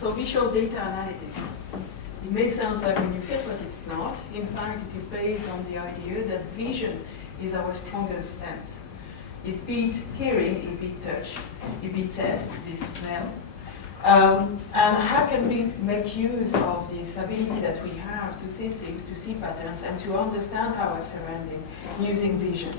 So visual data analytics. It may sound like a new field, but it's not. In fact, it is based on the idea that vision is our strongest sense. It beats hearing, it beats touch, it beats taste, this smell. And how can we make use of this ability that we have to see things, to see patterns, and to understand our surrounding using vision?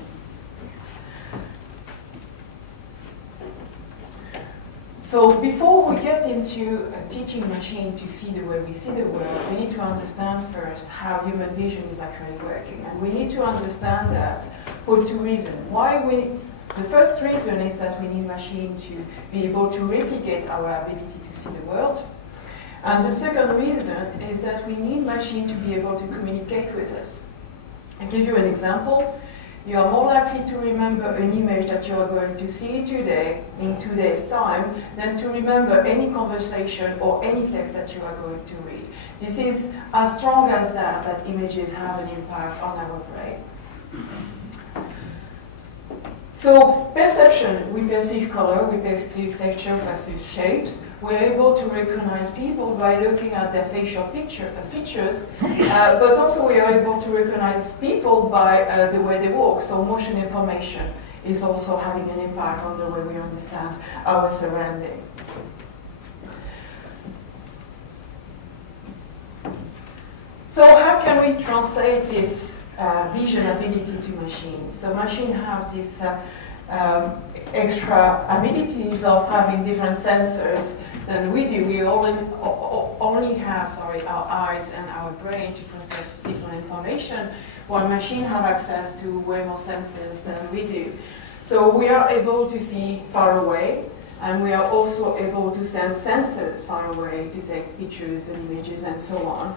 So before we get into teaching machine to see the way we see the world, we need to understand first how human vision is actually working. And we need to understand that for two reasons. The first reason is that we need machine to be able to replicate our ability to see the world. And the second reason is that we need machine to be able to communicate with us. I'll give you an example. You are more likely to remember an image that you are going to see today, in 2 days' time, than to remember any conversation or any text that you are going to read. This is as strong as that images have an impact on our brain. So perception, we perceive color, we perceive texture, we perceive shapes. We're able to recognize people by looking at their facial features, but also we are able to recognize people by the way they walk. So motion information is also having an impact on the way we understand our surrounding. So how can we translate this vision ability to machines? So machines have this extra abilities of having different sensors than we do. We only have our eyes and our brain to process visual information, while machines have access to way more sensors than we do. So we are able to see far away, and we are also able to send sensors far away to take pictures and images and so on.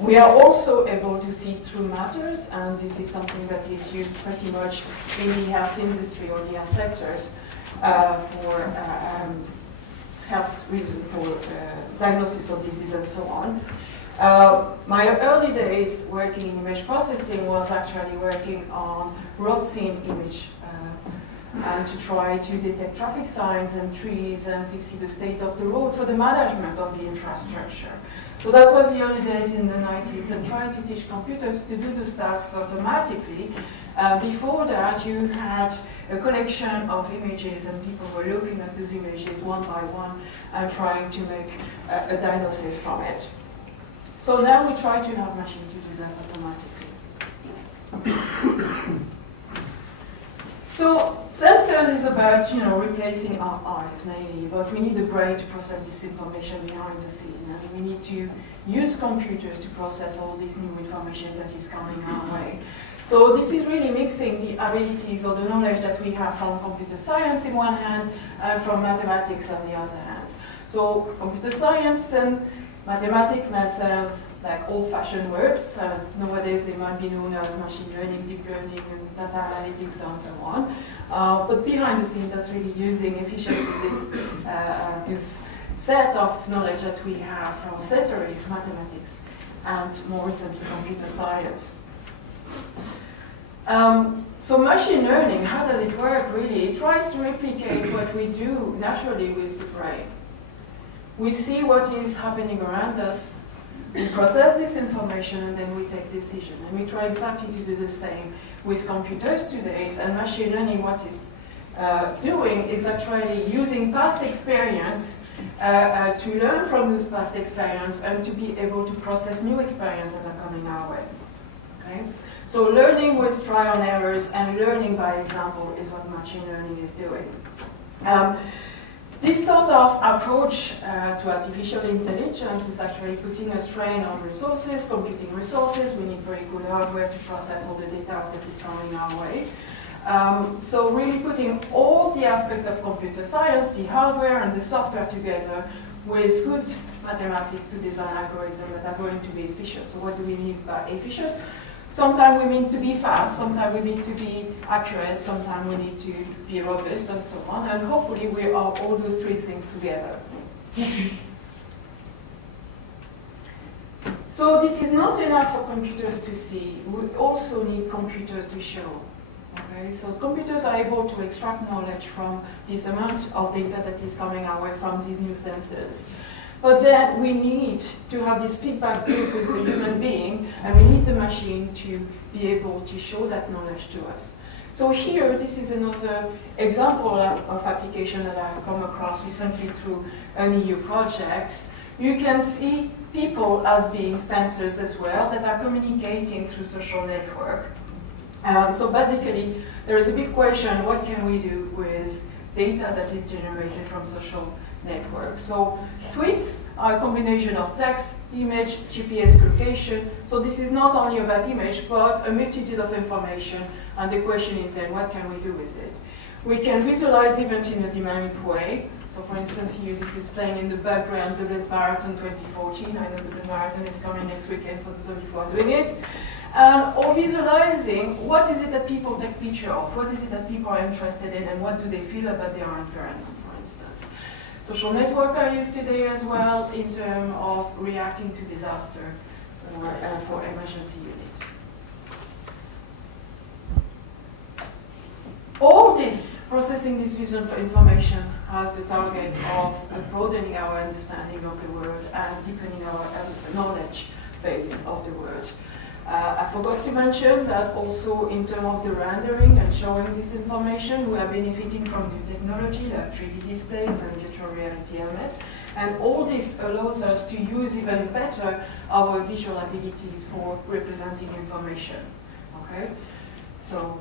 We are also able to see through matters, and this is something that is used pretty much in the health industry or the health sectors for health reasons, for diagnosis of disease and so on. My early days working in image processing was actually working on road scene image and to try to detect traffic signs and trees and to see the state of the road for the management of the infrastructure. So that was the early days in the 90s, and trying to teach computers to do those tasks automatically. Before that, you had a collection of images, and people were looking at those images one by one and trying to make a diagnosis from it. So now we try to have machines to do that automatically. So sensors is about, replacing our eyes mainly, but we need the brain to process this information behind the scene, and we need to use computers to process all this new information that is coming our way. So this is really mixing the abilities or the knowledge that we have from computer science in one hand and from mathematics on the other hand. So computer science and mathematics sounds like old-fashioned words. Nowadays they might be known as machine learning, deep learning, and data analytics, and so on. But behind the scenes, that's really using efficiently this set of knowledge that we have from centuries, mathematics, and more recently computer science. So machine learning, how does it work really? It tries to replicate what we do naturally with the brain. We see what is happening around us, we process this information, and then we take decision. And we try exactly to do the same with computers today. And machine learning, what it's doing is actually using past experience to learn from those past experience and to be able to process new experiences that are coming our way. Okay? So learning with trial and errors and learning by example is what machine learning is doing. This sort of approach to artificial intelligence is actually putting a strain on resources, computing resources. We need very good hardware to process all the data that is coming our way. So really putting all the aspects of computer science, the hardware and the software together with good mathematics to design algorithms that are going to be efficient. So what do we mean by efficient? Sometimes we mean to be fast, sometimes we need to be accurate, sometimes we need to be robust, and so on. And hopefully we are all those three things together. So this is not enough for computers to see. We also need computers to show. Okay, so computers are able to extract knowledge from this amount of data that is coming our way from these new sensors. But then we need to have this feedback loop with the human being, and we need the machine to be able to show that knowledge to us. So here, this is another example of application that I've come across recently through an EU project. You can see people as being sensors as well that are communicating through social network. So basically, there is a big question, what can we do with data that is generated from social networks? So tweets are a combination of text, image, GPS location. So this is not only about image, but a multitude of information. And the question is then, what can we do with it? We can visualize events in a dynamic way. So for instance, here this is playing in the background, Dublin Marathon 2014. I know the Dublin Marathon is coming next weekend for those of you who are doing it. Or visualizing what is it that people take picture of, what is it that people are interested in, and what do they feel about their environment, for instance. Social networks are used today as well in terms of reacting to disaster or for emergency unit. All this, processing this visual information, has the target of broadening our understanding of the world and deepening our knowledge base of the world. I forgot to mention that also in terms of the rendering and showing this information, we are benefiting from new technology like 3D displays and virtual reality helmet. And all this allows us to use even better our visual abilities for representing information. Okay? So